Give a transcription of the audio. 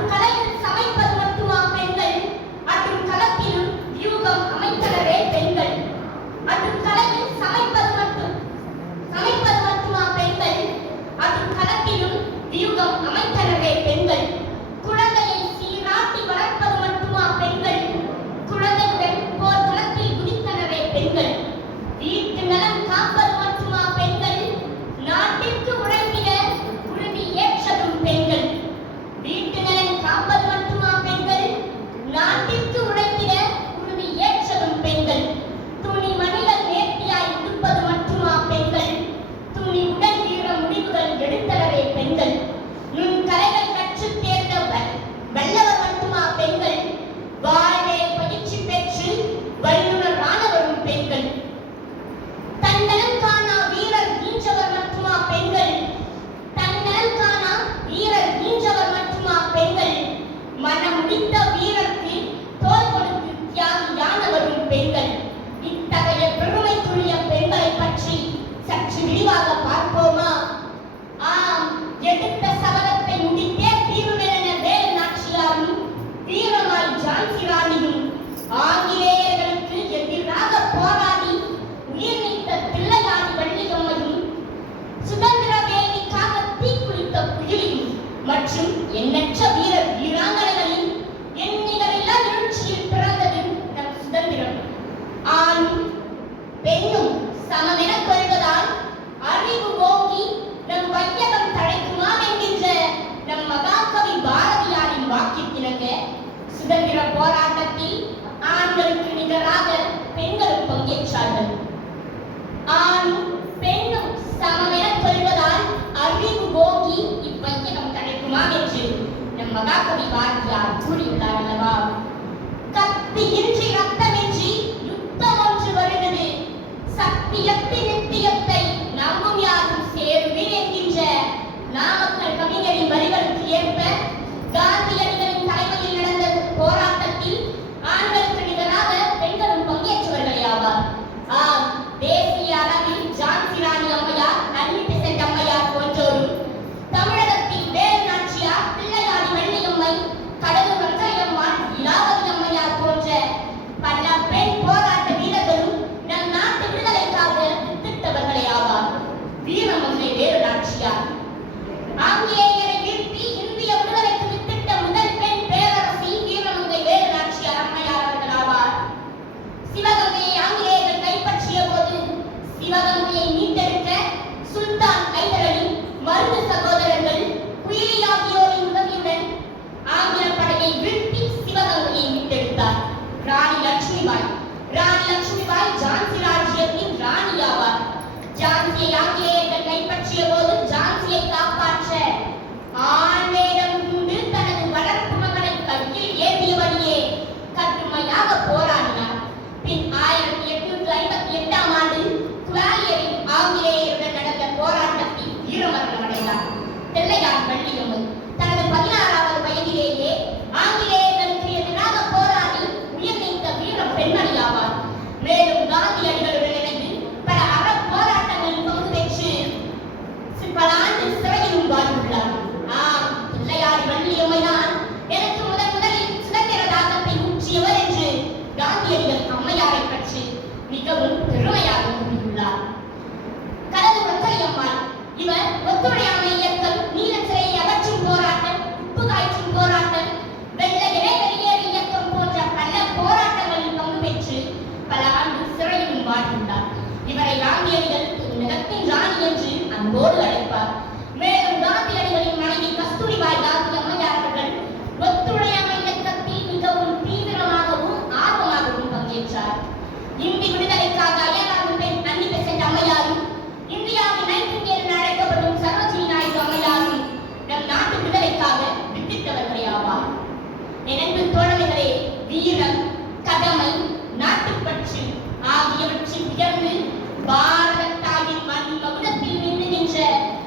பொருட்களை போற バ首はやっぱり ஆட்சியார் ஆங்கிலேயரை இந்திய விடுதலைக்கு வித்திட்ட முதல் பெண் பேரரசி வீரமங்கை வேலு நாச்சியார் அம்மையார் கைப்பற்றிய போது சிவகங்கையை அன்போடு அழைப்பார். மேலும் காந்தியடிகளின் மனைவி கஸ்தூரிபாய் காந்தி அம்மையார் அவர்கள் ஒத்துழையாமை இயக்கத்தில் மிகவும் தீவிரமாகவும் ஆர்வமாகவும் பங்கேற்றார். இந்தி விடுதலைக்காக அயலாந்து பெண் அன்னி பெசன்ட் அம்மையாரும் இந்தியாவின் நைட்டிங்கேல் என அழைக்கப்படும் சரோஜினி நாயுடு அம்மையாரும் நம் நாட்டு விடுதலைக்காக வித்திட்டவர்களே ஆவார். நினைவு தோழமைகளே வீரம் கடமை நாட்டுப்பற்று ஆகியவற்றில் உயர்ந்து பாரத தாயின் மண்ணில் teacher.